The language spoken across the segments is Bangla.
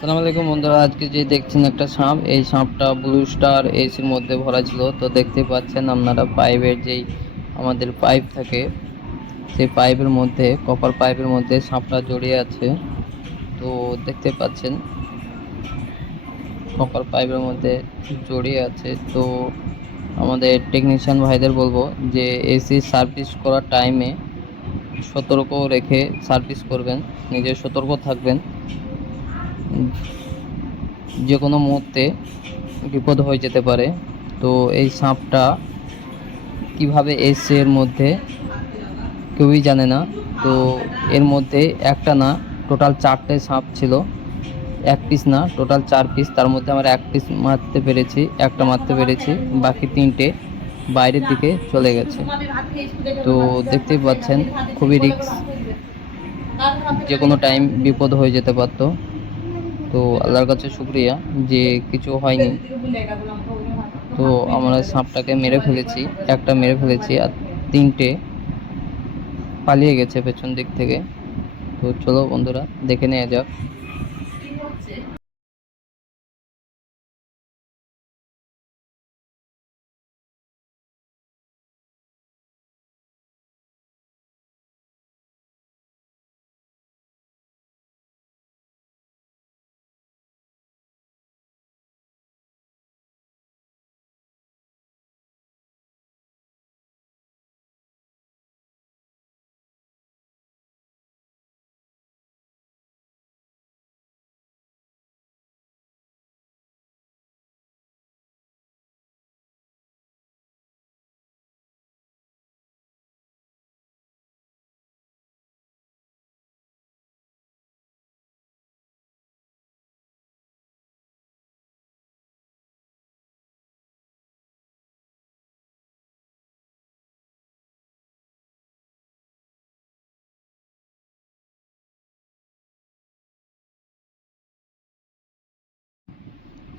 আসসালামু আলাইকুম বন্ধুরা, আজকে যে দেখছেন একটা সাপ, এই সাপটা ব্লু স্টার এসির মধ্যে ভরা ছিল। তো দেখতে পাচ্ছেন আপনারা পাইপের যেই আমাদের পাইপ থাকে, সেই পাইপের মধ্যে, কপার পাইপের মধ্যে সাপটা জড়িয়ে আছে। তো দেখতে পাচ্ছেন কপার পাইপের মধ্যে জড়িয়ে আছে। তো আমাদের টেকনিশিয়ান ভাইদের বলবো যে এসি সার্ভিস করার টাইমে সতর্ক রেখে সার্ভিস করবেন, নিজে সতর্ক থাকবেন। যে কোনো মুহূর্তে বিপদ হয়ে যেতে পারে। তো এই সাপটা কিভাবে এসছে এর মধ্যে কেউই জানে না। তো এর মধ্যে একটা না, টোটাল 4টে সাপ ছিল, এক পিস না, টোটাল 4 পিস। তার মধ্যে আমরা এক পিস মারতে পেরেছি, একটা মারতে পেরেছি, বাকি 3টে বাইরের দিকে চলে গেছে। তো দেখতেই পাচ্ছেন খুবই রিস্ক, যে কোনো টাইম বিপদ হয়ে যেতে পারতো। তো আল্লাহর কাছে শুক্রিয়া যে কিছু হয়নি। তো আমরা সাপটাকে মেরে ফেলেছি, একটা মেরে ফেলেছি, আর 3টে পালিয়ে গেছে পেছন দিক থেকে। তো চলো বন্ধুরা, দেখে নেওয়া যাক।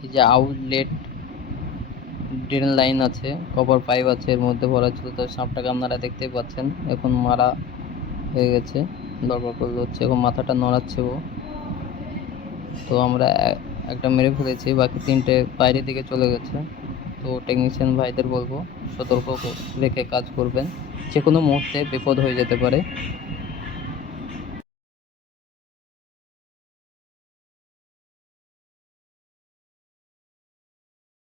এই যে আউটলেট ড্রেন লাইন আছে, কপার পাইপ আছে, এর মধ্যে ভরা ছিল। তো সাপটাকে আপনারা দেখতেই পাচ্ছেন, এখন মারা হয়ে গেছে, দরকার করলে হচ্ছে, এখন মাথাটা নড়াচ্ছে ও। তো আমরা একটা মেরে ফেলেছি, বাকি 3টে বাইরের দিকে চলে গেছে। তো টেকনিশিয়ান ভাইদের বলবো সতর্ক রেখে কাজ করবেন, যে কোনো মুহূর্তে বিপদ হয়ে যেতে পারে।